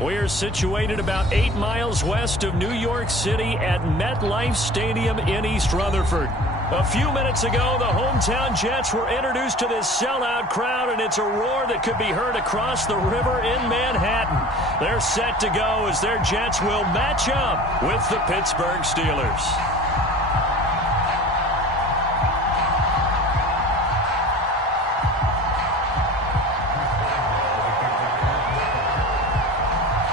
We're situated about 8 miles west of New York City at MetLife Stadium in East Rutherford. A few minutes ago, the hometown Jets were introduced to this sellout crowd, and it's a roar that could be heard across the river in Manhattan. They're set to go as their Jets will match up with the Pittsburgh Steelers.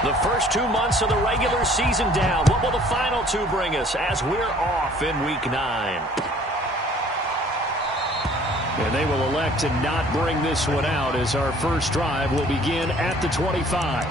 The first 2 months of the regular season down. What will the final 2 bring us as we're off in Week 9? And they will elect to not bring this one out as our first drive will begin at the 25.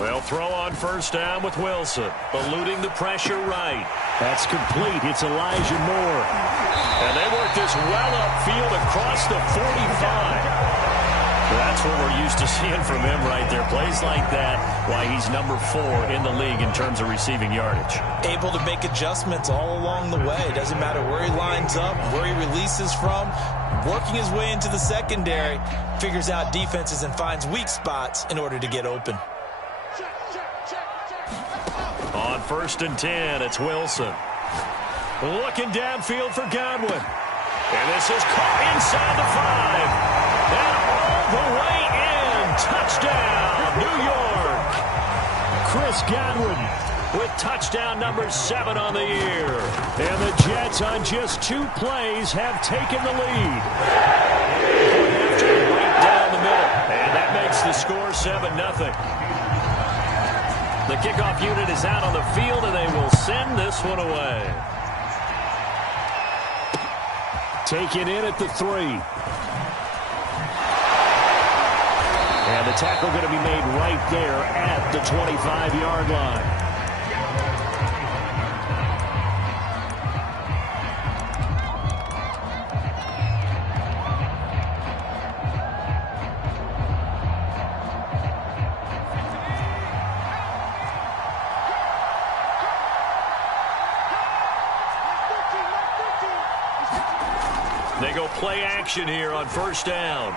They'll throw on first down with Wilson, eluding the pressure right. That's complete. It's Elijah Moore. And they work this well upfield across the 45. That's what we're used to seeing from him right there. Plays like that, why he's number 4 in the league in terms of receiving yardage. Able to make adjustments all along the way. Doesn't matter where he lines up, where he releases from. Working his way into the secondary, figures out defenses and finds weak spots in order to get open. On first and 10, it's Wilson. Looking downfield for Godwin. And this is caught inside the 5. And all the way in. Touchdown, New York. Chris Godwin with touchdown number 7 on the year. And the Jets on just 2 plays have taken the lead. Right down the middle. And that makes the score 7-0. The kickoff unit is out on the field, and they will send this one away. Taken in at the 3. And the tackle going to be made right there at the 25-yard line. They go play action here on first down.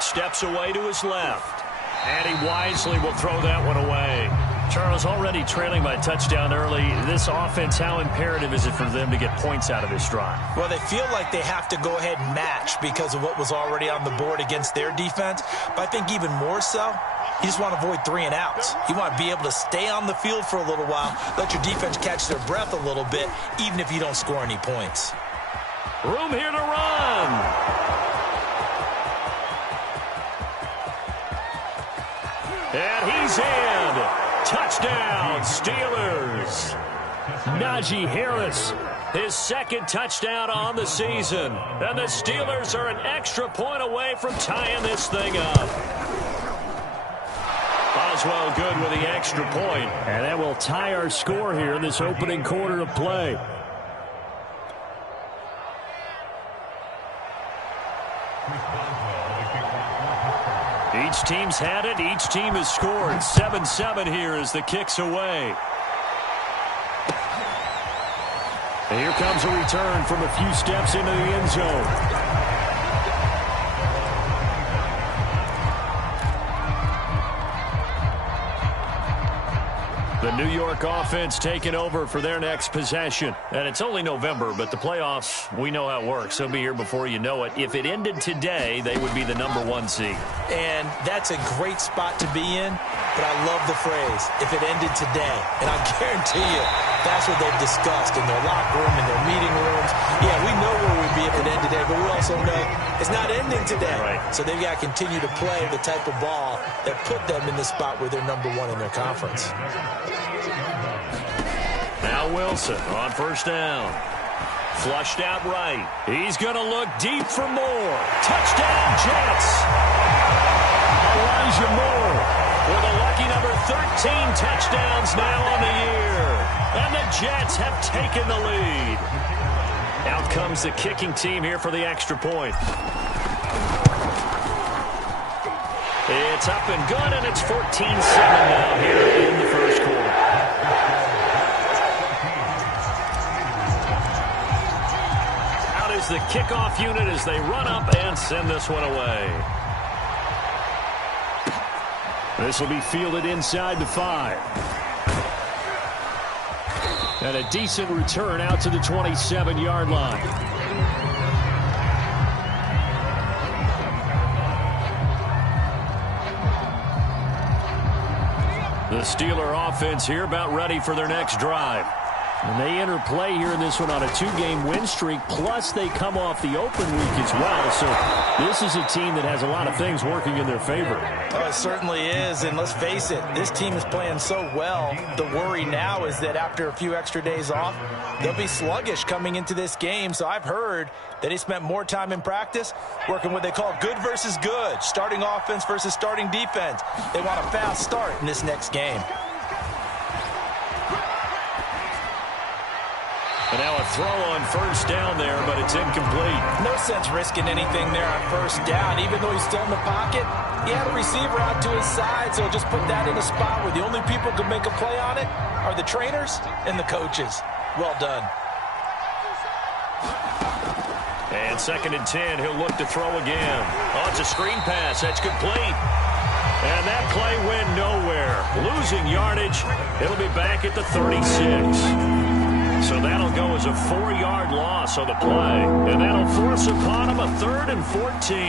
Steps away to his left. And he wisely will throw that one away. Charles, already trailing by touchdown early. This offense, how imperative is it for them to get points out of this drive? Well, they feel like they have to go ahead and match because of what was already on the board against their defense. But I think even more so, you just want to avoid 3 and outs. You want to be able to stay on the field for a little while, let your defense catch their breath a little bit, even if you don't score any points. Room here to run. And he's in. Touchdown, Steelers. Najee Harris, his 2nd touchdown on the season. And the Steelers are an extra point away from tying this thing up. Oswald good with the extra point. And that will tie our score here in this opening quarter of play. Each team's had it. Each team has scored. 7-7 here as the kick's away. And here comes a return from a few steps into the end zone. The New York offense taking over for their next possession. And it's only November, but the playoffs, we know how it works. They'll be here before you know it. If it ended today, they would be the number 1 seed. And that's a great spot to be in, but I love the phrase, if it ended today. And I guarantee you, that's what they've discussed in their locker room, in their meeting rooms. Yeah, we know where we'd be if it ended today, but we also know it's not ending today. Right. So they've got to continue to play the type of ball that put them in the spot where they're number 1 in their conference. Now Wilson on first down. Flushed out right. He's going to look deep for Moore. Touchdown, Jets. Elijah Moore with a lucky number 13 touchdowns now on the year. And the Jets have taken the lead. Out comes the kicking team here for the extra point. It's up and good, and it's 14-7 now here in the first quarter. Out is the kickoff unit as they run up and send this one away. This will be fielded inside the 5. And a decent return out to the 27-yard line. The Steeler offense here about ready for their next drive. And they enter play here in this one on a 2-game win streak, plus they come off the open week as well. So this is a team that has a lot of things working in their favor. Oh, it certainly is, and let's face it, this team is playing so well. The worry now is that after a few extra days off, they'll be sluggish coming into this game. So I've heard that they spent more time in practice working what they call good versus good, starting offense versus starting defense. They want a fast start in this next game. And now a throw on first down there, but it's incomplete. No sense risking anything there on first down. Even though he's still in the pocket, he had a receiver out to his side, so just put that in a spot where the only people who can make a play on it are the trainers and the coaches. Well done. And 2nd and 10, he'll look to throw again. Oh, it's a screen pass. That's complete. And that play went nowhere. Losing yardage. It'll be back at the 36. So that'll go as a 4-yard loss on the play. And that'll force upon him a 3rd and 14.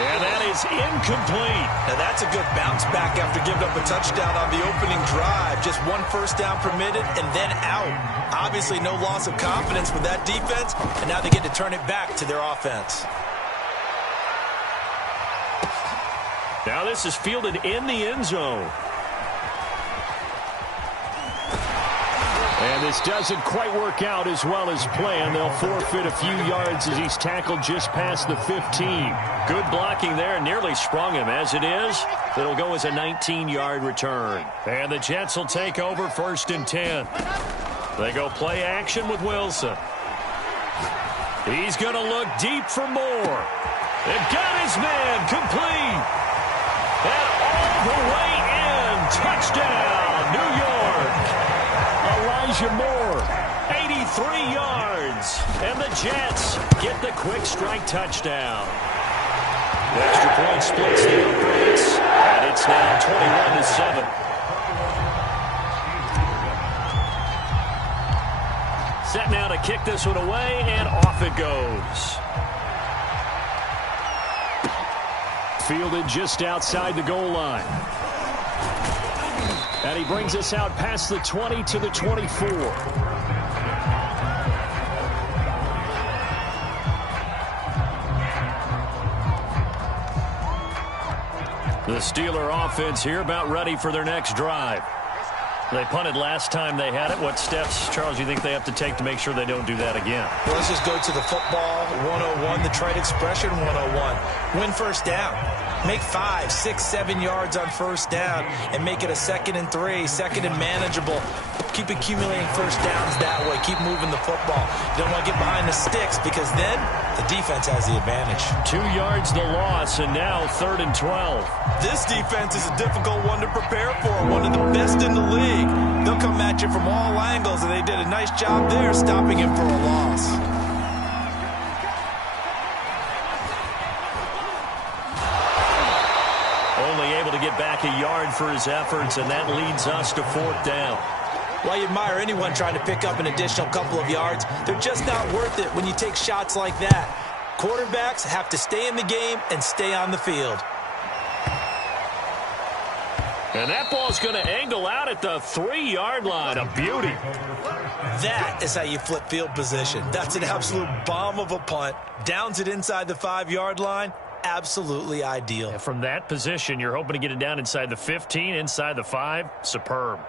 And that is incomplete. Now that's a good bounce back after giving up a touchdown on the opening drive. Just 1 first down permitted and then out. Obviously no loss of confidence with that defense. And now they get to turn it back to their offense. Now this is fielded in the end zone. And this doesn't quite work out as well as planned. They'll forfeit a few yards as he's tackled just past the 15. Good blocking there, nearly sprung him. As it is, it'll go as a 19-yard return. And the Jets will take over 1st and 10. They go play action with Wilson. He's going to look deep for more. They've got his man complete. And all the way in. Touchdown, New York. Elijah Moore, 83 yards. And the Jets get the quick strike touchdown. The extra point splits the uprights, and it's now 21-7. Set now to kick this one away, and off it goes. Fielded just outside the goal line. And he brings us out past the 20 to the 24. The Steeler offense here about ready for their next drive. They punted last time they had it. What steps, Charles, do you think they have to take to make sure they don't do that again? Well, let's just go to the football 101, the trade expression 101. Win first down. Make 5, 6, 7 yards on first down and make it a 2nd and 3, 2nd and manageable. Keep accumulating first downs that way. Keep moving the football. You don't want to get behind the sticks because then the defense has the advantage. 2 yards the loss, and now 3rd and 12. This defense is a difficult one to prepare for, one of the best in the league. They'll come at you from all angles, and they did a nice job there stopping him for a loss. Only able to get back a yard for his efforts, and that leads us to 4th down. Well, you admire anyone trying to pick up an additional couple of yards. They're just not worth it when you take shots like that. Quarterbacks have to stay in the game and stay on the field. And that ball's going to angle out at the 3-yard line. A beauty. That is how you flip field position. That's an absolute bomb of a punt. Downs it inside the 5-yard line. Absolutely ideal. And from that position, you're hoping to get it down inside the 15, inside the 5. Superb.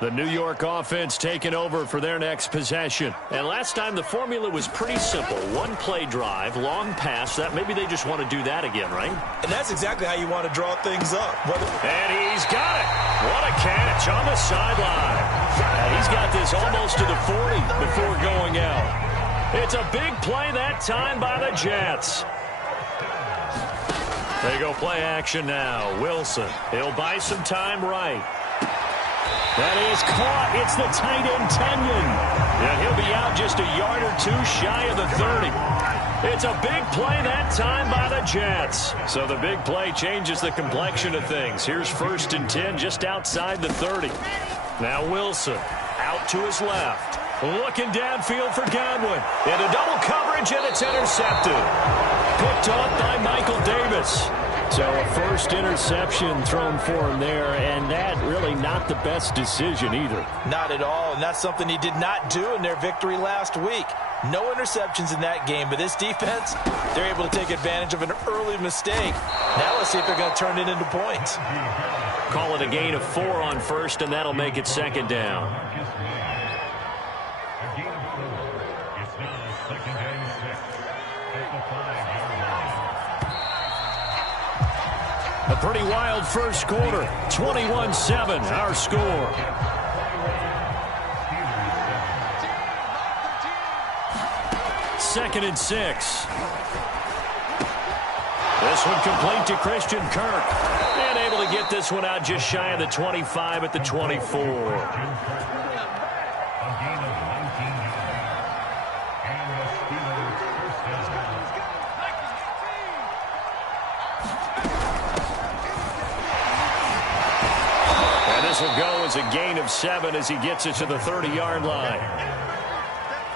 The New York offense taking over for their next possession. And last time the formula was pretty simple. 1-play drive, long pass. That maybe they just want to do that again, right? And that's exactly how you want to draw things up. And he's got it. What a catch on the sideline. And he's got this almost to the 40 before going out. It's a big play that time by the Jets. They go play action now. Wilson. He'll buy some time right. That is caught. It's the tight end, Kenyon. Yeah, he'll be out just a yard or two shy of the 30. It's a big play that time by the Jets. So the big play changes the complexion of things. Here's 1st and 10 just outside the 30. Now Wilson out to his left. Looking downfield for Godwin. Into double coverage, and it's intercepted. Picked off by Michael Davis. So a first interception thrown for him there, and that really not the best decision either. Not at all, and that's something he did not do in their victory last week. No interceptions in that game, but this defense, they're able to take advantage of an early mistake. Now let's see if they're going to turn it into points. Call it a gain of 4 on first, and that'll make it 2nd down. A pretty wild first quarter. 21-7, our score. Second and 6. This one complete to Christian Kirk. And able to get this one out just shy of the 25 at the 24. This will go as a gain of 7 as he gets it to the 30-yard line.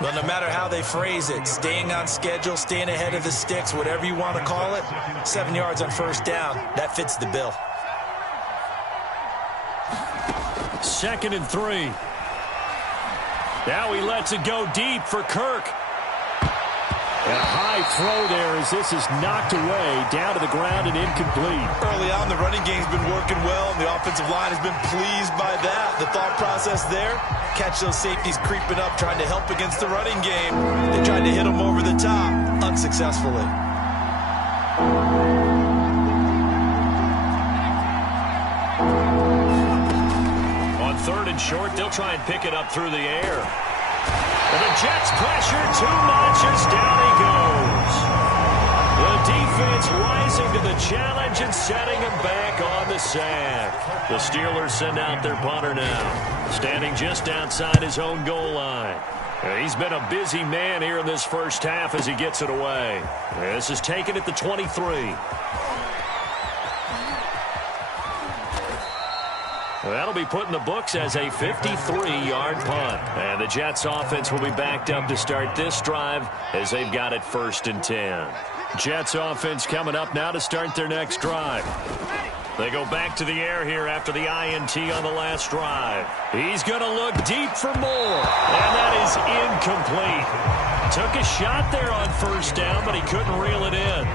Well, no matter how they phrase it, staying on schedule, staying ahead of the sticks, whatever you want to call it, 7 yards on first down, that fits the bill. 2nd and 3. Now he lets it go deep for Kirk. And a high throw there as this is knocked away, down to the ground and incomplete. Early on, the running game's been working well, and the offensive line has been pleased by that. The thought process there, catch those safeties creeping up, trying to help against the running game. They tried to hit them over the top, unsuccessfully. On 3rd and short, they'll try and pick it up through the air. And the Jets pressure too much as down he goes. The defense rising to the challenge and setting him back on the sack. The Steelers send out their punter now, standing just outside his own goal line. He's been a busy man here in this first half as he gets it away. This is taken at the 23. That'll be put in the books as a 53-yard punt. And the Jets offense will be backed up to start this drive as they've got it 1st and 10. Jets offense coming up now to start their next drive. They go back to the air here after the INT on the last drive. He's going to look deep for more. And that is incomplete. Took a shot there on first down, but he couldn't reel it in.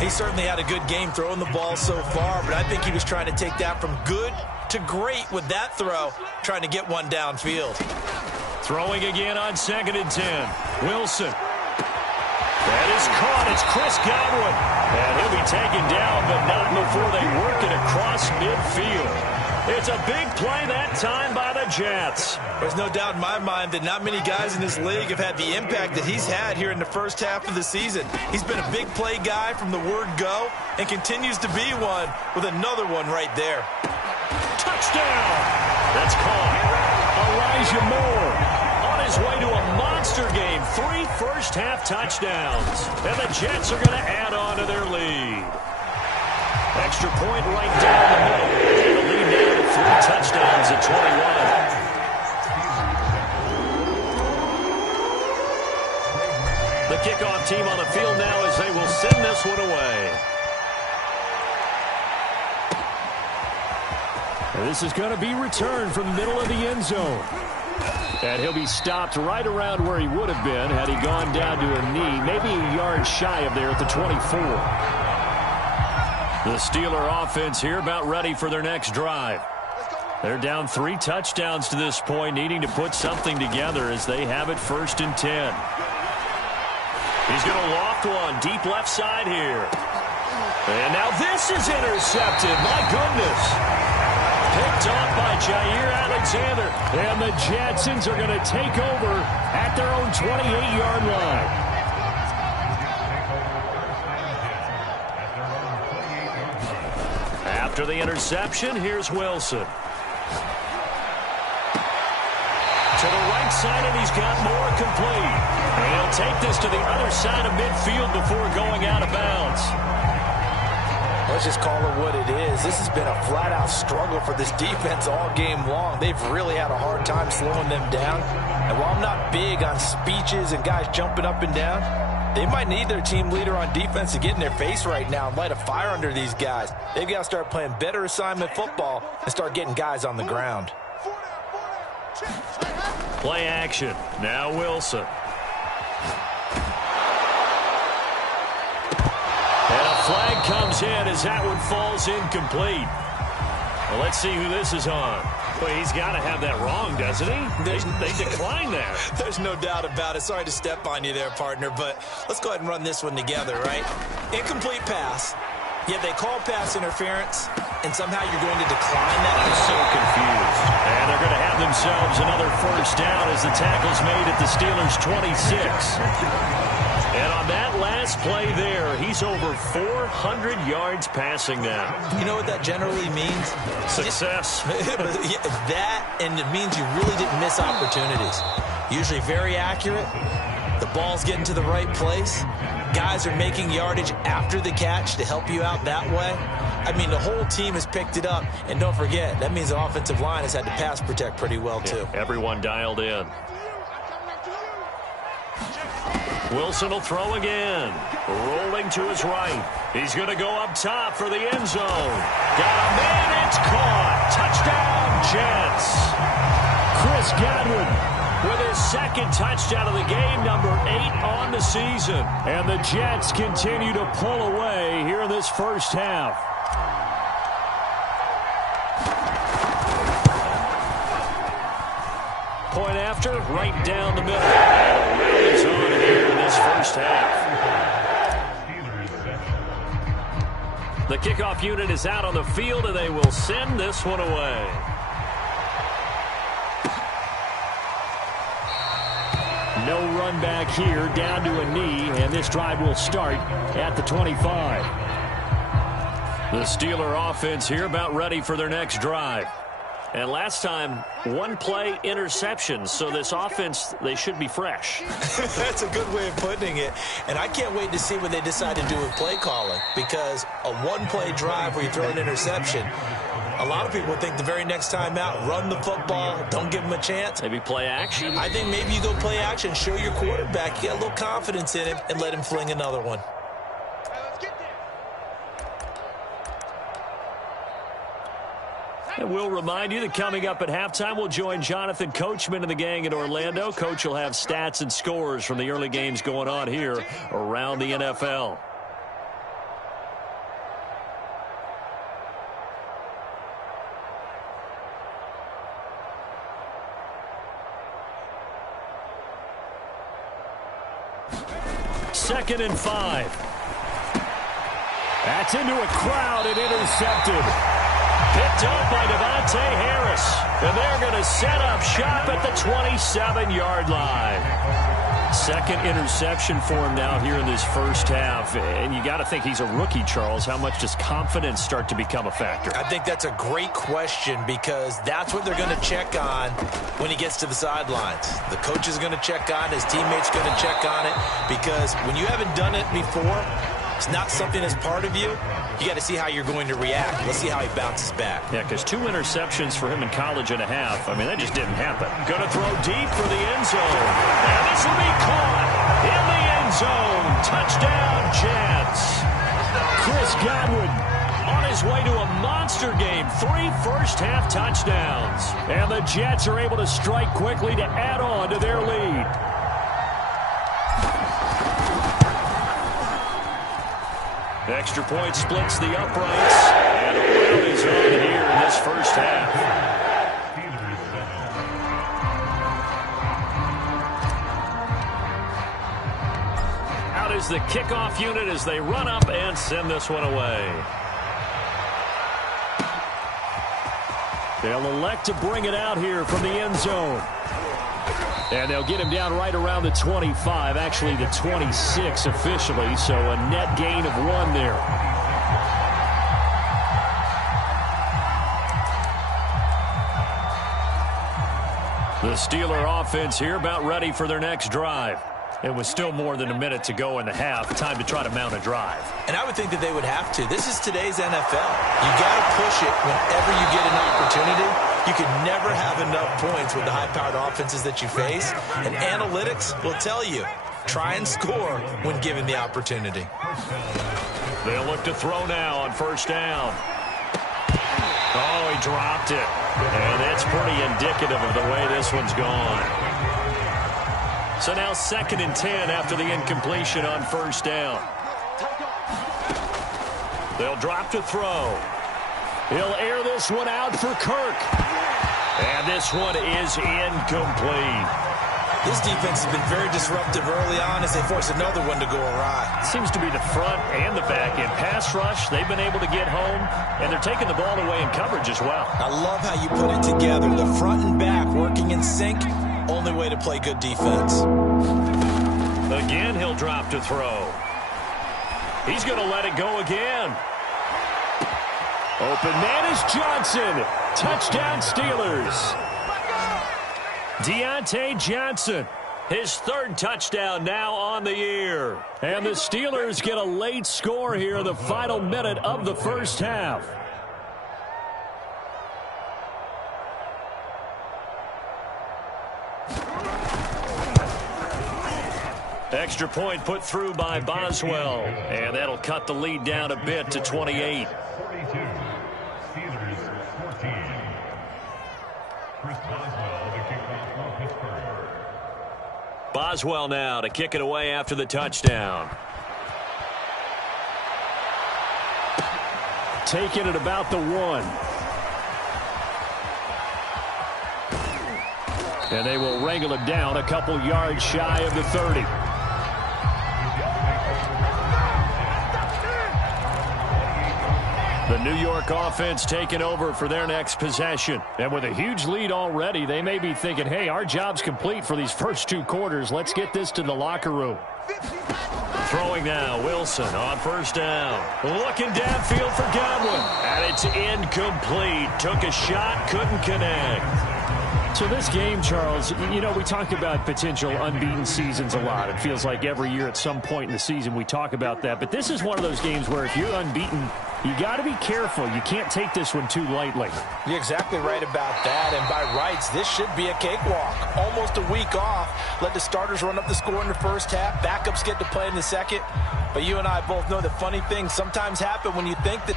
He certainly had a good game throwing the ball so far, but I think he was trying to take that from good to great with that throw, trying to get one downfield. Throwing again on 2nd and 10. Wilson. That is caught. It's Chris Godwin. And he'll be taken down, but not before they work it across midfield. It's a big play that time by the Jets. There's no doubt in my mind that not many guys in this league have had the impact that he's had here in the first half of the season. He's been a big play guy from the word go and continues to be one with another one right there. Touchdown! That's caught. Elijah Moore on his way to a monster game. 3 first-half touchdowns. And the Jets are going to add on to their lead. Extra point right down the middle. And the lead now to 3 touchdowns at 21. The kickoff team on the field now as they will send this one away. And this is going to be returned from the middle of the end zone. And he'll be stopped right around where he would have been had he gone down to a knee, maybe a yard shy of there at the 24. The Steeler offense here about ready for their next drive. They're down 3 touchdowns to this point, needing to put something together as they have it 1st and 10. He's going to loft one deep left side here. And now this is intercepted. My goodness. Picked off by Jair Alexander. And the Jetsons are going to take over at their own 28-yard line. After the interception, here's Wilson. To the right side, and he's got more complete. And he'll take this to the other side of midfield before going out of bounds. Let's just call it what it is. This has been a flat-out struggle for this defense all game long. They've really had a hard time slowing them down. And while I'm not big on speeches and guys jumping up and down, they might need their team leader on defense to get in their face right now and light a fire under these guys. They've got to start playing better assignment football and start getting guys on the ground. Play action. Now Wilson. And a flag comes in as that one falls incomplete. Well, let's see who this is on. Well, he's got to have that wrong, doesn't he? They declined that. There's no doubt about it. Sorry to step on you there, partner, but let's go ahead and run this one together, right? Incomplete pass. Yet they call pass interference, and somehow you're going to decline that. I'm so confused. And they're going to have themselves another first down as the tackle's made at the Steelers' 26. And on that last play there, he's over 400 yards passing now. You know what that generally means? Success. That, and it means you really didn't miss opportunities. Usually very accurate. The ball's getting to the right place. Guys are making yardage after the catch to help you out that way. I mean, the whole team has picked it up. And don't forget, that means the offensive line has had to pass protect pretty well, too. Yeah, everyone dialed in. Wilson will throw again. Rolling to his right. He's going to go up top for the end zone. Got a man, it's caught. Touchdown, Jets. Chris Godwin with his second touchdown of the game, number 8 on the season. And the Jets continue to pull away here in this first half. Point after, right down the middle. And a rally's on here in this first half. The kickoff unit is out on the field, and they will send this one away. No run back here, down to a knee, and this drive will start at the 25. The Steeler offense here about ready for their next drive. And last time, one play interception, so this offense, they should be fresh. That's a good way of putting it. And I can't wait to see what they decide to do with play calling, because a one-play drive where you throw an interception, a lot of people think the very next time out, run the football, don't give them a chance. Maybe play action? I think maybe you go play action, show your quarterback, you get a little confidence in him, and let him fling another one. And we'll remind you that coming up at halftime, we'll join Jonathan Coachman and the gang in Orlando. Coach will have stats and scores from the early games going on here around the NFL. Second and 5. That's into a crowd and intercepted. Picked up by Devontae Harris. And they're going to set up shop at the 27-yard line. Second interception for him now here in this first half. And you got to think he's a rookie, Charles. How much does confidence start to become a factor? I think that's a great question, because that's what they're going to check on when he gets to the sidelines. The coach is going to check on, his teammates going to check on it, because when you haven't done it before, it's not something that's part of you. You got to see how you're going to react. Let's see how he bounces back. Yeah, because 2 interceptions for him in college and a half. I mean, that just didn't happen. Going to throw deep for the end zone. And this will be caught in the end zone. Touchdown, Jets. Chris Godwin on his way to a monster game. 3 first-half touchdowns. And the Jets are able to strike quickly to add on to their lead. Extra point splits the uprights, and a run is on here in this first half. Out is the kickoff unit as they run up and send this one away. They'll elect to bring it out here from the end zone. And they'll get him down right around the 25, actually the 26 officially, so a net gain of 1 there. The Steeler offense here about ready for their next drive. It was still more than a minute to go in the half. Time to try to mount a drive. And I would think that they would have to. This is today's NFL. You got to push it whenever you get an opportunity. You can never have enough points with the high-powered offenses that you face. And analytics will tell you, try and score when given the opportunity. They'll look to throw now on first down. Oh, he dropped it. And that's pretty indicative of the way this one's gone. So now 2nd and 10 after the incompletion on first down. They'll drop to throw. He'll air this one out for Kirk. And this one is incomplete. This defense has been very disruptive early on as they force another one to go awry. Seems to be the front and the back end. Pass rush, they've been able to get home, and they're taking the ball away in coverage as well. I love how you put it together. The front and back working in sync. Only way to play good defense. Again, he'll drop to throw. He's going to let it go again. Open man is Johnson. Touchdown Steelers. Deontay Johnson, his 3rd touchdown now on the year. And the Steelers get a late score here in the final minute of the first half. Extra point put through by Boswell, and that'll cut the lead down a bit to 28. 42, Steelers 14. Chris Boswell to kick off for Pittsburgh. Boswell now to kick it away after the touchdown. Taking it about the 1. And they will wrangle it down a couple yards shy of the 30. The New York offense taking over for their next possession. And with a huge lead already, they may be thinking, hey, our job's complete for these first 2 quarters. Let's get this to the locker room. Throwing now, Wilson on first down. Looking downfield for Godwin. And it's incomplete. Took a shot, couldn't connect. So this game, Charles, you know, we talk about potential unbeaten seasons a lot. It feels like every year at some point in the season we talk about that. But this is one of those games where if you're unbeaten, you got to be careful. You can't take this one too lightly. You're exactly right about that. And by rights, this should be a cakewalk. Almost a week off. Let the starters run up the score in the first half. Backups get to play in the second. But you and I both know that funny things sometimes happen when you think that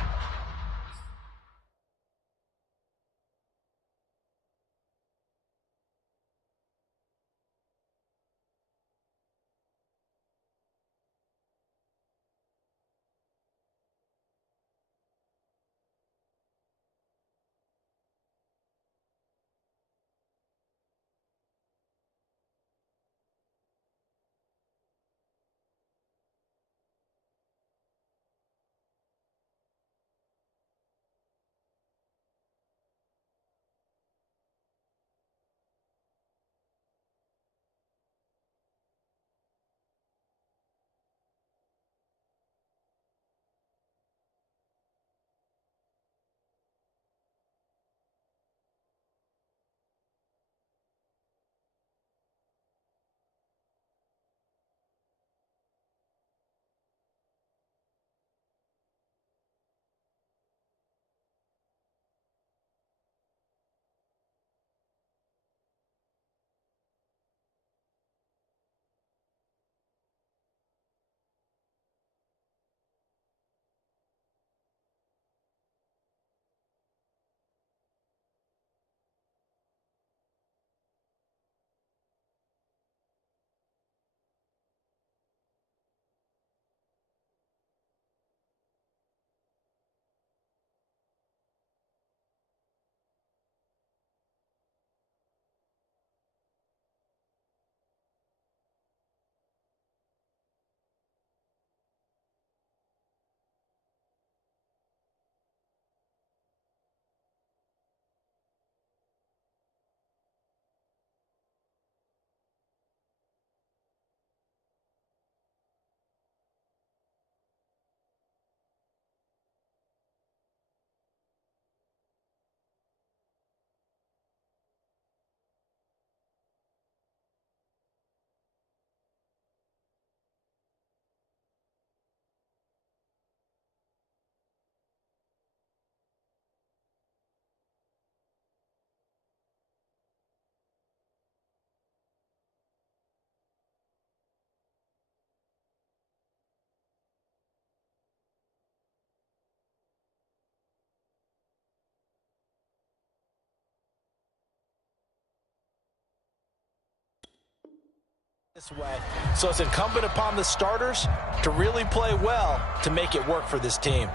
This way. So it's incumbent upon the starters to really play well to make it work for this team.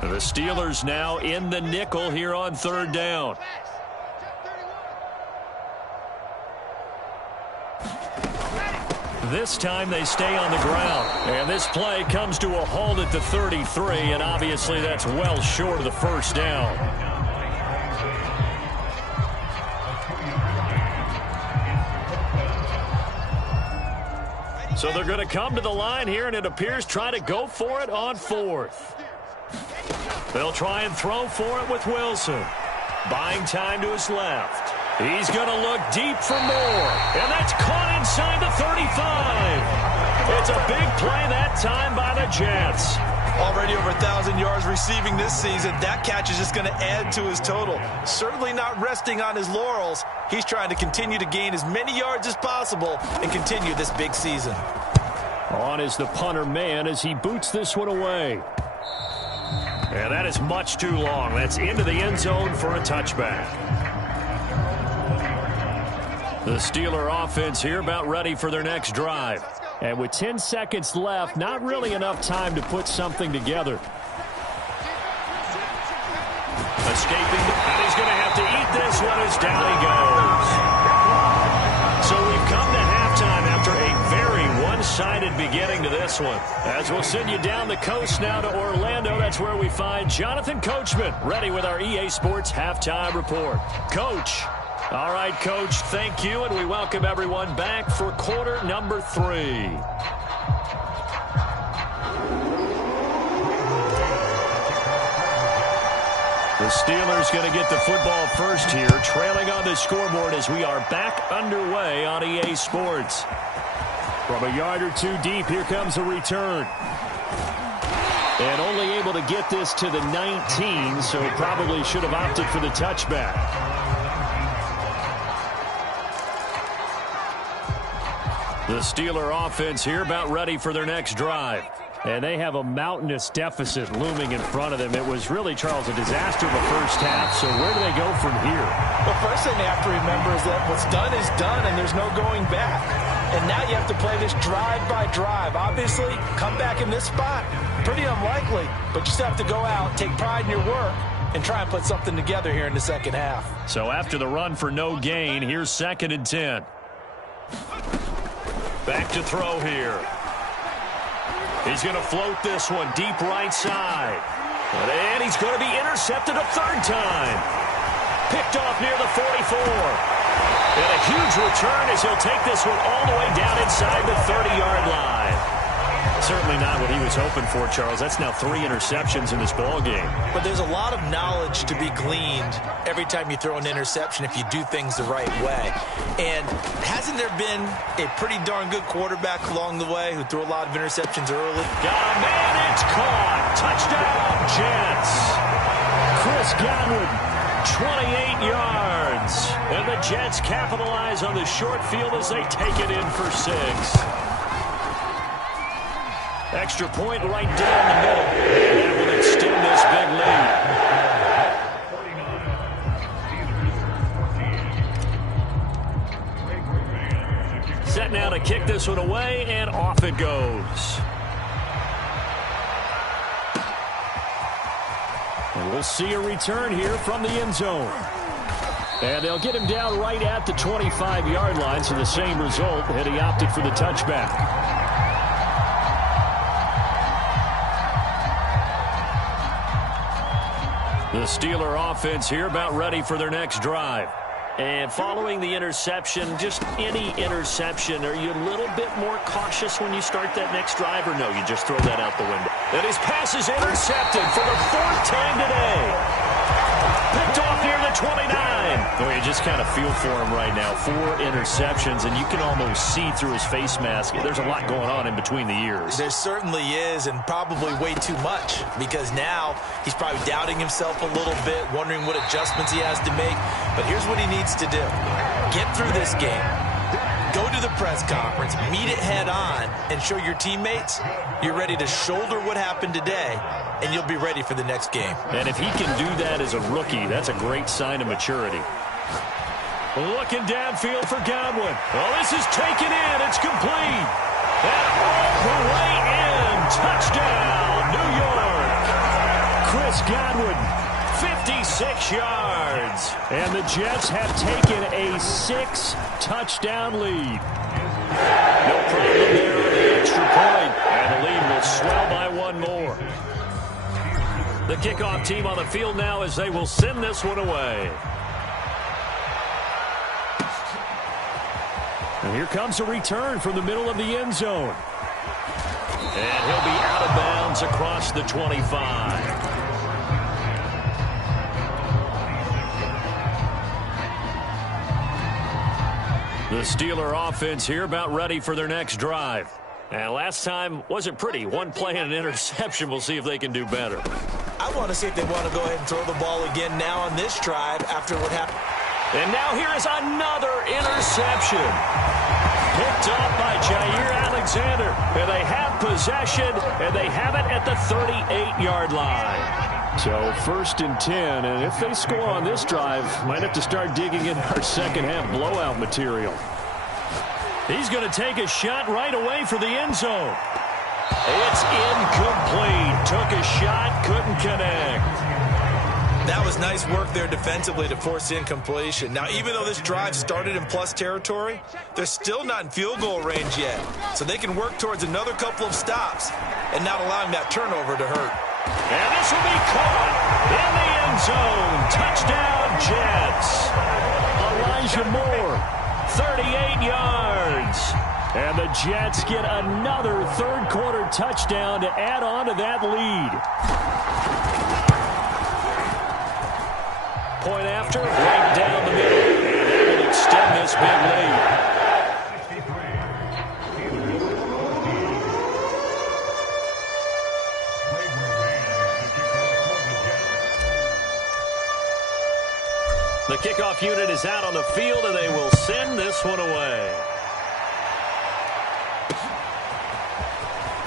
The Steelers now in the nickel here on third down. This time they stay on the ground. And this play comes to a halt at the 33, and obviously that's well short of the first down. So they're going to come to the line here, and it appears try to go for it on fourth. They'll try and throw for it with Wilson. Buying time to his left. He's going to look deep for more. And that's caught inside the 35. It's a big play that time by the Jets. Already over 1,000 yards receiving this season. That catch is just going to add to his total. Certainly not resting on his laurels. He's trying to continue to gain as many yards as possible and continue this big season. On is the punter man as he boots this one away. And that is much too long. That's into the end zone for a touchback. The Steeler offense here about ready for their next drive. And with 10 seconds left, not really enough time to put something together. Escaping, and he's going to have to eat this one as down he goes. So we've come to halftime after a very one-sided beginning to this one. As we'll send you down the coast now to Orlando, that's where we find Jonathan Coachman, ready with our EA Sports Halftime Report. Coach. All right, Coach, thank you, and we welcome everyone back for quarter number 3. The Steelers going to get the football first here, trailing on the scoreboard as we are back underway on EA Sports. From a yard or two deep, here comes a return. And only able to get this to the 19, so probably should have opted for the touchback. The Steeler offense here about ready for their next drive. And they have a mountainous deficit looming in front of them. It was really, Charles, a disaster in the first half. So where do they go from here? The first thing they have to remember is that what's done is done and there's no going back. And now you have to play this drive by drive. Obviously, come back in this spot, pretty unlikely. But you still have to go out, take pride in your work, and try and put something together here in the second half. So after the run for no gain, here's 2nd and 10. Back to throw here. He's going to float this one deep right side. And he's going to be intercepted a third time. Picked off near the 44. And a huge return as he'll take this one all the way down inside the 30-yard line. Certainly not what he was hoping for, Charles. That's now 3 interceptions in this ballgame. But there's a lot of knowledge to be gleaned every time you throw an interception if you do things the right way. And hasn't there been a pretty darn good quarterback along the way who threw a lot of interceptions early? Got a man, it's caught. Touchdown, Jets. Chris Godwin, 28 yards. And the Jets capitalize on the short field as they take it in for 6. Extra point right down the middle. And that will extend this big lead. Set now to kick this one away, and off it goes. And we'll see a return here from the end zone. And they'll get him down right at the 25-yard line, so the same result, and he opted for the touchback. The Steeler offense here about ready for their next drive. And following the interception, just any interception, are you a little bit more cautious when you start that next drive, or no, you just throw that out the window? And his pass is intercepted for the 4th time today. Picked off near the 29. Well, you just kind of feel for him right now. 4 interceptions, and you can almost see through his face mask. There's a lot going on in between the ears. There certainly is, and probably way too much, because now he's probably doubting himself a little bit, wondering what adjustments he has to make. But here's what he needs to do. Get through this game. Go to the press conference, meet it head on, and show your teammates you're ready to shoulder what happened today, and you'll be ready for the next game. And if he can do that as a rookie, that's a great sign of maturity. Looking downfield for Godwin. Oh, this is taken in. It's complete. And all the way in. Touchdown, New York. Chris Godwin, 56 yards. And the Jets have taken a 6-touchdown lead. No problem there with the extra point. And the lead will swell by one more. The kickoff team on the field now as they will send this one away. And here comes a return from the middle of the end zone. And he'll be out of bounds across the 25. The Steeler offense here about ready for their next drive. And last time wasn't pretty. One play and an interception. We'll see if they can do better. I want to see if they want to go ahead and throw the ball again now on this drive after what happened. And now here is another interception. Picked off by Jair Alexander. And they have possession, and they have it at the 38-yard line. So 1st and 10, and if they score on this drive, might have to start digging in our second-half blowout material. He's going to take a shot right away for the end zone. It's incomplete. Took a shot, couldn't connect. That was nice work there defensively to force the incompletion. Now, even though this drive started in plus territory, they're still not in field goal range yet. So they can work towards another couple of stops and not allowing that turnover to hurt. And this will be caught in the end zone. Touchdown, Jets. Elijah Moore, 38 yards. And the Jets get another third-quarter touchdown to add on to that lead. Point after, right down the middle. And that will extend this big lead. The kickoff unit is out on the field, and they will send this one away.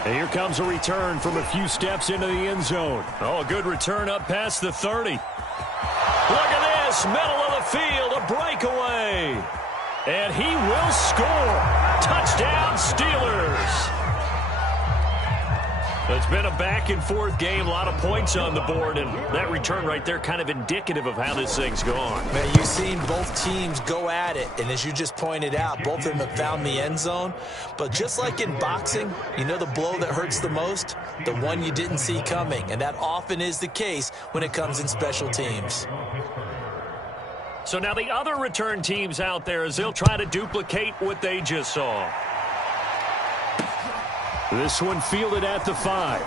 And here comes a return from a few steps into the end zone. Oh, a good return up past the 30. Look at this, middle of the field, a breakaway. And he will score. Touchdown, Steelers. It's been a back-and-forth game, a lot of points on the board, and that return right there kind of indicative of how this thing's gone. Man, you've seen both teams go at it, and as you just pointed out, both of them have found the end zone. But just like in boxing, you know the blow that hurts the most? The one you didn't see coming, and that often is the case when it comes in special teams. So now the other return teams out there as they'll try to duplicate what they just saw. This one fielded at the 5.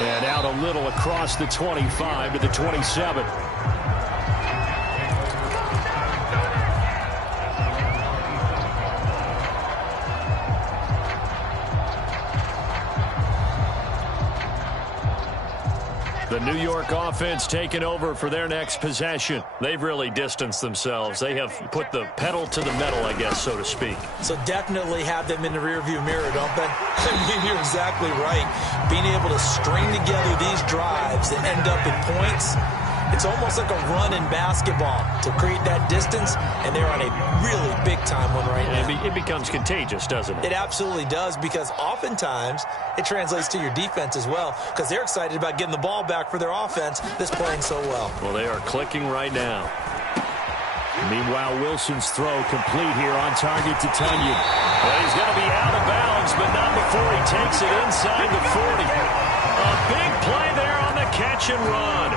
And out a little across the 25 to the 27. The New York offense taking over for their next possession. They've really distanced themselves. They have put the pedal to the metal, I guess, so to speak. So definitely have them in the rearview mirror, don't they? I mean, you're exactly right. Being able to string together these drives that end up in points, it's almost like a run in basketball to create that distance, and they're on a really big-time one right now. It becomes contagious, doesn't it? It absolutely does, because oftentimes it translates to your defense as well, because they're excited about getting the ball back for their offense that's playing so well. Well, they are clicking right now. Meanwhile, Wilson's throw complete here on target to Tunyon. Well, he's going to be out of bounds, but not before he takes it inside the 40. A big play there on the catch and run.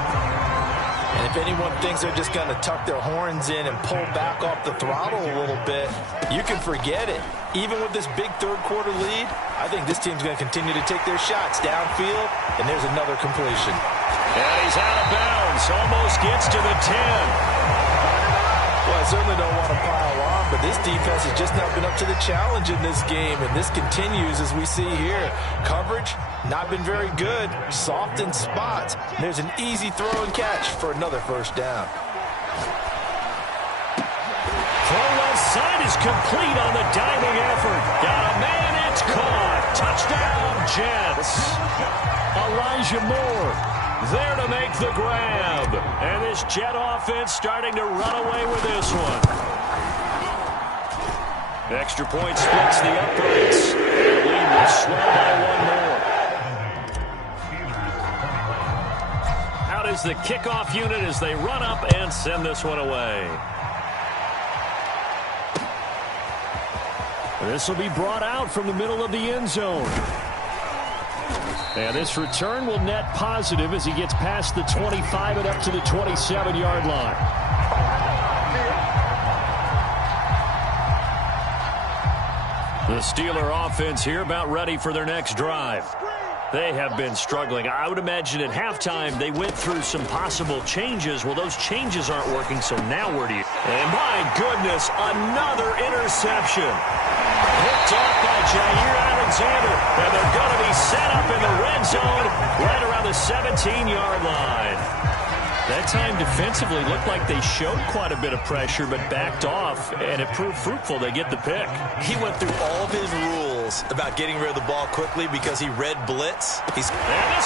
And if anyone thinks they're just going to tuck their horns in and pull back off the throttle a little bit, you can forget it. Even with this big third-quarter lead, I think this team's going to continue to take their shots downfield, and there's another completion. And he's out of bounds, almost gets to the 10. Well, I certainly don't want to pile on, but this defense has just not been up to the challenge in this game, and this continues as we see here. Coverage, not been very good, soft in spots. There's an easy throw and catch for another first down. Throw left side is complete on the diving effort. Got a man, it's caught. Touchdown, Jets. Elijah Moore, there to make the grab. And this Jet offense starting to run away with this one. Extra point splits the uprights. And the lead will slow by one more. Out is the kickoff unit as they run up and send this one away. This will be brought out from the middle of the end zone. And this return will net positive as he gets past the 25 and up to the 27-yard line. The Steeler offense here about ready for their next drive. They have been struggling. I would imagine at halftime they went through some possible changes. Well, those changes aren't working, so now where do you... And my goodness, another interception. Picked off by Jair Alexander, and they're going to be set up in the red zone right around the 17-yard line. That time defensively looked like they showed quite a bit of pressure but backed off, and it proved fruitful. They get the pick. He went through all of his rules about getting rid of the ball quickly because he read blitz. And this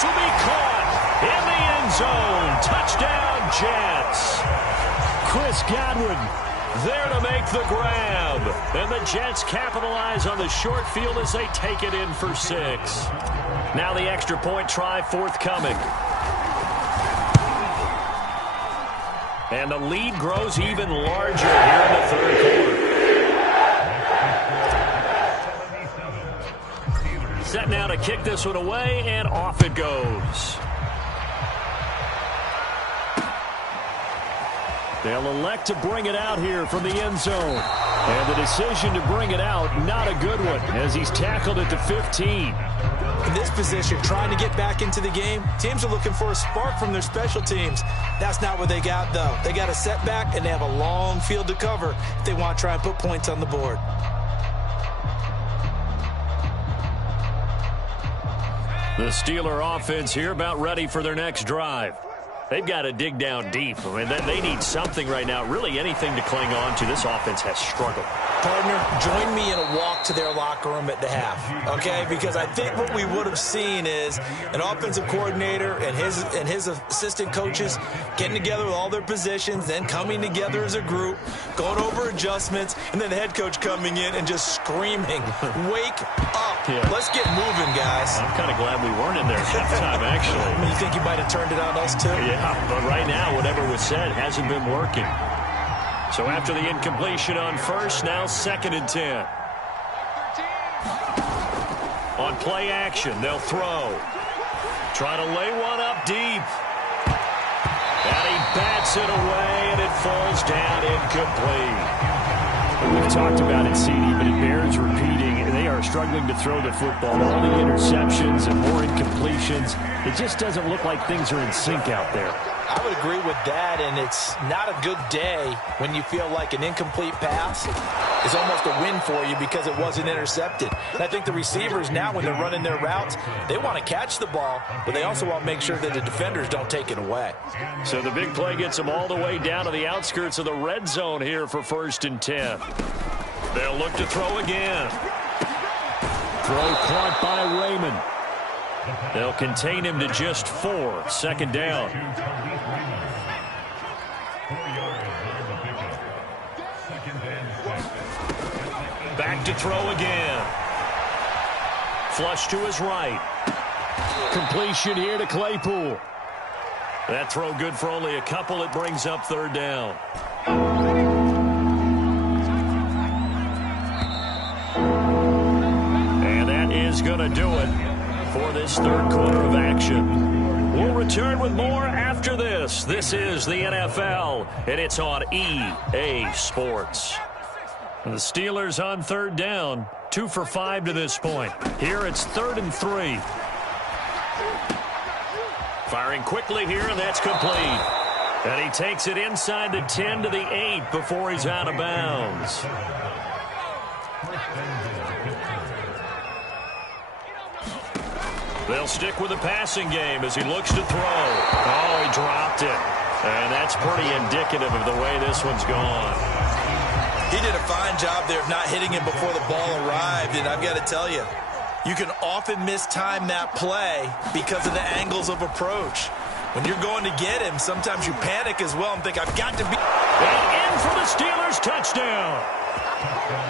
will be caught in the end zone. Touchdown, Jets. Chris Godwin there to make the grab. And the Jets capitalize on the short field as they take it in for 6. Now the extra point try forthcoming. And the lead grows even larger here in the third quarter. Set now to kick this one away, and off it goes. They'll elect to bring it out here from the end zone. And the decision to bring it out, not a good one, as he's tackled at the 15. In this position, trying to get back into the game, teams are looking for a spark from their special teams. That's not what they got, though. They got a setback, and they have a long field to cover if they want to try and put points on the board. The Steeler offense here about ready for their next drive. They've got to dig down deep. I mean, they need something right now, really anything to cling on to. This offense has struggled. Partner, join me in a walk to their locker room at the half, okay? Because I think what we would have seen is an offensive coordinator and his assistant coaches getting together with all their positions, then coming together as a group, going over adjustments, and then the head coach coming in and just screaming, "Wake up. Yeah. Let's get moving, guys." I'm kind of glad we weren't in there at halftime, actually. You think you might have turned it on us, too? Yeah, but right now, whatever was said hasn't been working. So after the incompletion on first, now 2nd and 10. On play action, they'll throw. Try to lay one up deep. And he bats it away, and it falls down incomplete. We've talked about it, CD, but it bears repeating. They are struggling to throw the football. All the interceptions and more incompletions. It just doesn't look like things are in sync out there. I would agree with that, and it's not a good day when you feel like an incomplete pass is almost a win for you because it wasn't intercepted. And I think the receivers now, when they're running their routes, they want to catch the ball, but they also want to make sure that the defenders don't take it away. So the big play gets them all the way down to the outskirts of the red zone here for 1st and 10. They'll look to throw again. Throw caught by Raymond. They'll contain him to just 4. 2nd down. Back to throw again. Flush to his right. Completion here to Claypool. That throw good for only a couple. It brings up 3rd down. And that is going to do it for this 3rd quarter of action. We'll return with more after this. This is the NFL, and it's on EA Sports. The Steelers on 3rd down, 2 for 5 to this point. Here it's 3rd and 3. Firing quickly here, and that's complete. And he takes it inside the 10 to the 8 before he's out of bounds. They'll stick with the passing game as he looks to throw. Oh, he dropped it. And that's pretty indicative of the way this one's gone. He did a fine job there of not hitting him before the ball arrived, and I've got to tell you, you can often mistime that play because of the angles of approach. When you're going to get him, sometimes you panic as well and think, I've got to be... And in for the Steelers touchdown.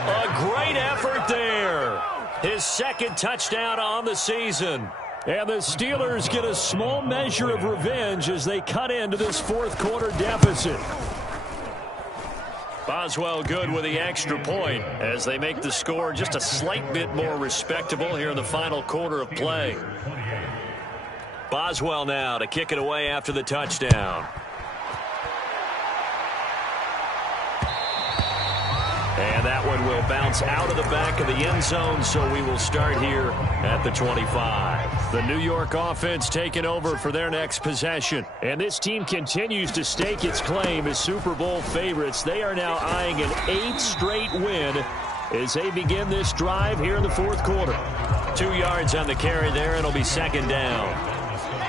A great effort there. His second touchdown on the season. And the Steelers get a small measure of revenge as they cut into this fourth quarter deficit. Boswell good with the extra point as they make the score just a slight bit more respectable here in the final quarter of play. Boswell now to kick it away after the touchdown. And that one will bounce out of the back of the end zone, so we will start here at the 25. The New York offense taking over for their next possession. And this team continues to stake its claim as Super Bowl favorites. They are now eyeing an 8th straight win as they begin this drive here in the fourth quarter. 2 yards on the carry there, and it'll be second down.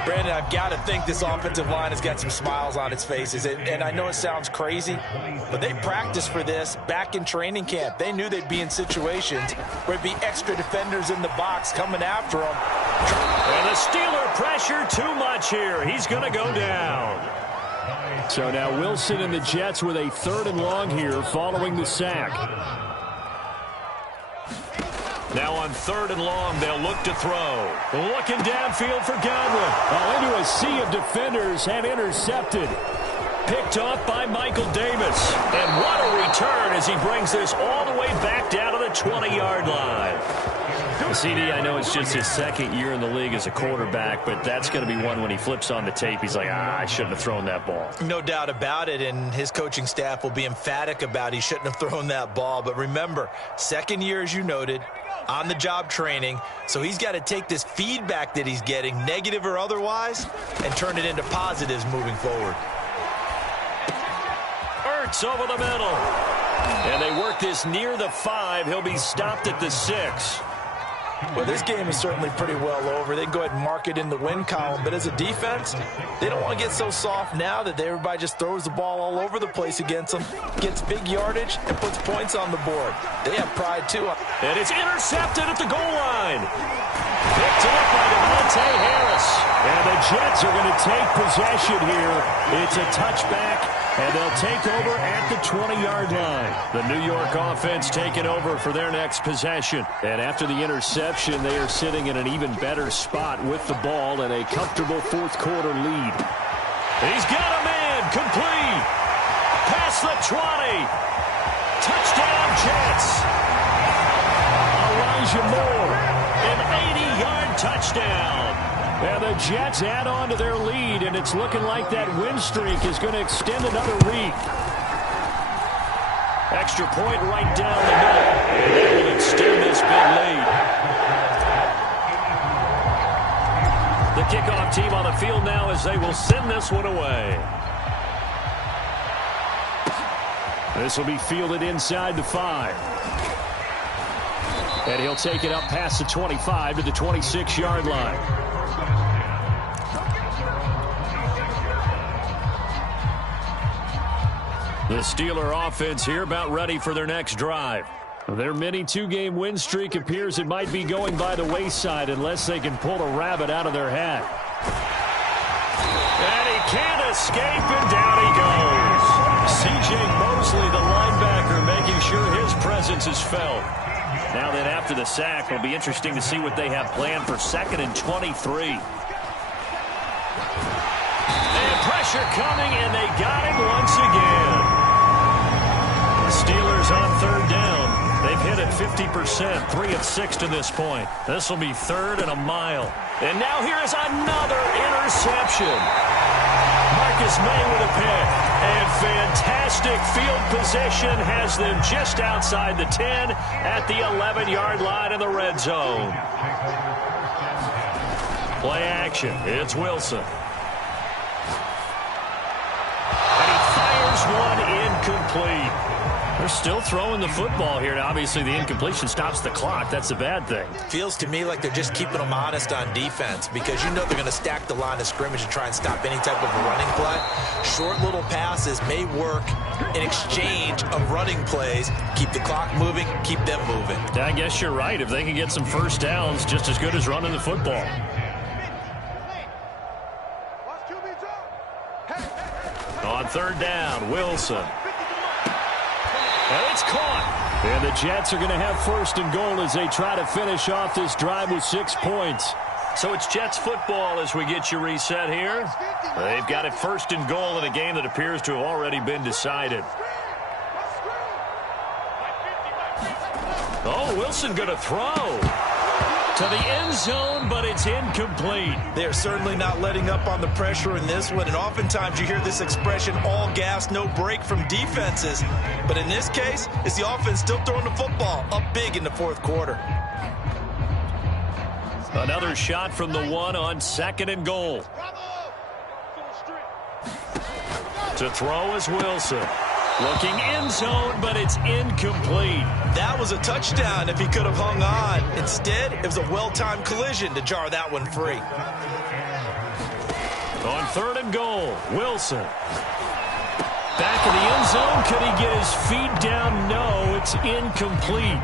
Brandon, I've got to think this offensive line has got some smiles on its faces. And I know it sounds crazy, but they practiced for this back in training camp. They knew they'd be in situations where there'd be extra defenders in the box coming after them. And the Steeler pressure too much here. He's going to go down. So now Wilson and the Jets with a 3rd and long here following the sack. Now on 3rd and long, they'll look to throw. Looking downfield for Godwin. Into a sea of defenders and intercepted. Picked off by Michael Davis. And what a return as he brings this all the way back down to the 20-yard line. CD, I know it's just his 2nd year in the league as a quarterback, but that's going to be one when he flips on the tape. He's like, I shouldn't have thrown that ball. No doubt about it, and his coaching staff will be emphatic about he shouldn't have thrown that ball. But remember, 2nd year, as you noted, on-the-job training, so he's got to take this feedback that he's getting, negative or otherwise, and turn it into positives moving forward. Ertz over the middle. And they work this near the 5. He'll be stopped at the 6. Well, this game is certainly pretty well over. They can go ahead and mark it in the win column. But as a defense, they don't want to get so soft now that everybody just throws the ball all over the place against them, gets big yardage, and puts points on the board. They have pride, too. And it's intercepted at the goal line. Picked up by Devontae Harris. And the Jets are going to take possession here. It's a touchback, and they'll take over at the 20-yard line. The New York offense taking over for their next possession. And after the interception, they are sitting in an even better spot with the ball and a comfortable fourth quarter lead. He's got a man complete. Past the 20. Touchdown, Jets. Elijah Moore, an 80-yard touchdown. And the Jets add on to their lead, and it's looking like that win streak is going to extend another week. Extra point right down the middle. And that will extend this big lead. The kickoff team on the field now as they will send this one away. This will be fielded inside the 5. And he'll take it up past the 25 to the 26-yard line. The Steeler offense here about ready for their next drive. Their mini 2-game win streak appears it might be going by the wayside unless they can pull a rabbit out of their hat. And he can't escape, and down he goes. C.J. Mosley, the linebacker, making sure his presence is felt. Now then, after the sack, it'll be interesting to see what they have planned for 2nd and 23. And pressure coming, and they got him once again. Steelers on 3rd down. They've hit it 50%, 3 of 6 to this point. This will be 3rd and a mile. And now here is another interception. Marcus May with a pick. And fantastic field position has them just outside the 10 at the 11-yard line in the red zone. Play action. It's Wilson. And he fires one incomplete. They're still throwing the football here. Now, obviously, the incompletion stops the clock. That's a bad thing. Feels to me like they're just keeping them honest on defense because you know they're going to stack the line of scrimmage and try and stop any type of a running play. Short little passes may work in exchange of running plays. Keep the clock moving, keep them moving. I guess you're right. If they can get some first downs, just as good as running the football. On third down, Wilson. And it's caught. And the Jets are going to have first and goal as they try to finish off this drive with 6 points. So it's Jets football as we get you reset here. They've got it first and goal in a game that appears to have already been decided. Oh, Wilson going to throw to the end zone, but it's incomplete. They're certainly not letting up on the pressure in this one, and oftentimes you hear this expression, all gas, no break from defenses. But in this case, it's the offense still throwing the football up big in the fourth quarter. Another shot from the one on second and goal. To throw is Wilson. Looking end zone, but it's incomplete. That was a touchdown if he could have hung on. Instead, it was a well-timed collision to jar that one free. On third and goal, Wilson. Back in the end zone. Could he get his feet down? No, it's incomplete.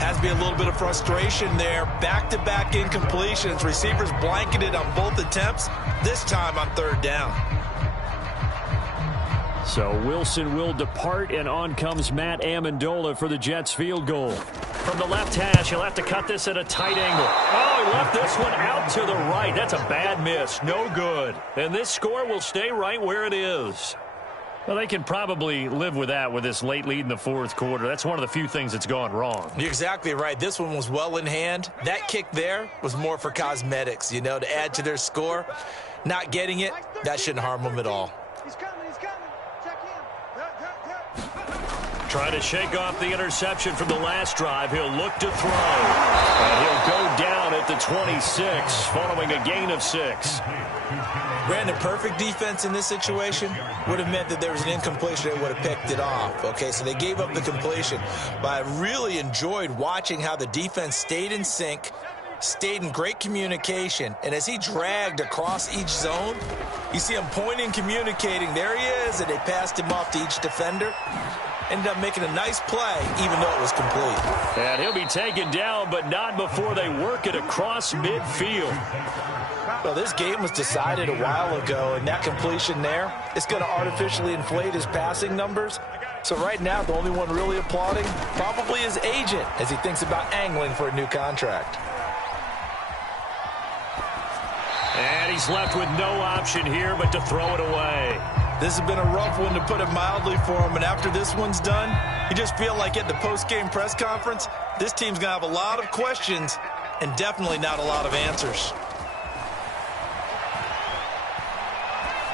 Has to be a little bit of frustration there. Back-to-back incompletions. Receivers blanketed on both attempts, this time on third down. So Wilson will depart, and on comes Matt Amendola for the Jets field goal. From the left hash, he'll have to cut this at a tight angle. Oh, he left this one out to the right. That's a bad miss. No good. And this score will stay right where it is. Well, they can probably live with that with this late lead in the fourth quarter. That's one of the few things that's gone wrong. You're exactly right. This one was well in hand. That kick there was more for cosmetics, you know, to add to their score. Not getting it, that shouldn't harm them at all. He's coming. Check him. Trying to shake off the interception from the last drive. He'll look to throw. And he'll go down at the 26 following a gain of 6. Brandon, perfect defense in this situation would have meant that there was an incompletion that would have picked it off. Okay, so they gave up the completion. But I really enjoyed watching how the defense stayed in sync, stayed in great communication, and as he dragged across each zone, you see him pointing, communicating. There he is, and they passed him off to each defender. Ended up making a nice play, even though it was complete. And he'll be taken down, but not before they work it across midfield. Well, this game was decided a while ago, and that completion there, it's going to artificially inflate his passing numbers. So right now, the only one really applauding probably his agent as he thinks about angling for a new contract. And he's left with no option here but to throw it away. This has been a rough one, to put it mildly, for him. And after this one's done, you just feel like at the post-game press conference, this team's going to have a lot of questions and definitely not a lot of answers.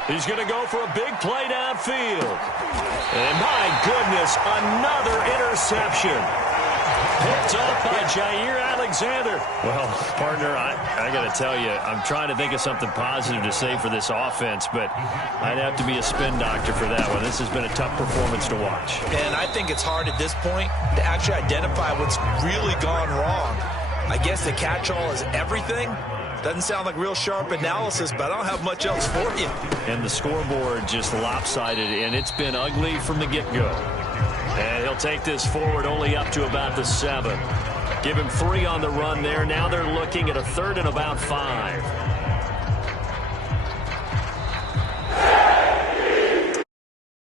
He's going to go for a big play downfield. And my goodness, another interception. Picked up by Jair Alexander. Well, partner, I got to tell you, I'm trying to think of something positive to say for this offense, but I'd have to be a spin doctor for that one. This has been a tough performance to watch. And I think it's hard at this point to actually identify what's really gone wrong. I guess the catch-all is everything. Doesn't sound like real sharp analysis, but I don't have much else for you. And the scoreboard just lopsided, and it's been ugly from the get-go. And he'll take this forward only up to about the 7. Give him 3 on the run there. Now they're looking at a third and about 5.